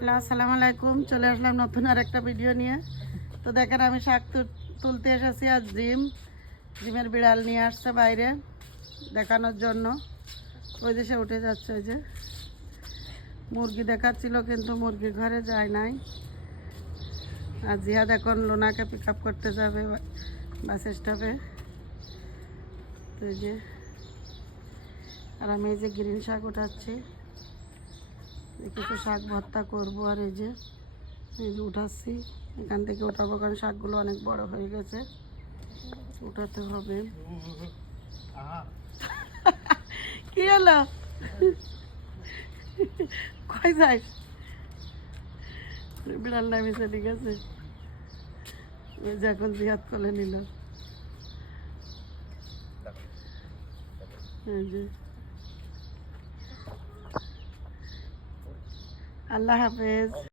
Hello, আসসালামু আলাইকুম। চলে আসলাম নতুন আর একটা ভিডিও নিয়ে। তো দেখেন, আমি শাক তুলতে এসেছি আর জিম জিমের বিড়াল নিয়ে আসছে বাইরে দেখানোর জন্য। ওই দেশে উঠে যাচ্ছে, ওই যে। মুরগি দেখাচ্ছিল, কিন্তু মুরগি ঘরে যায় নাই। আর জিহাদ এখন লোনাকে পিক আপ করতে যাবে বাস স্টপে তো যে আর আমি এই যে গ্রিন শাক উঠাচ্ছি। কিছু শাক ভর্তা করব আর এই যে এই যে উঠাচ্ছি। এখান থেকে উঠাবো কারণ শাকগুলো অনেক বড় হয়ে গেছে। উঠাতে হবে। কি হলো? কয় যাই? বিড়াল নামিছে ঠিক আছে এখন জিহাদ কোলে নিল। এই আল্লাহ হাফেজ।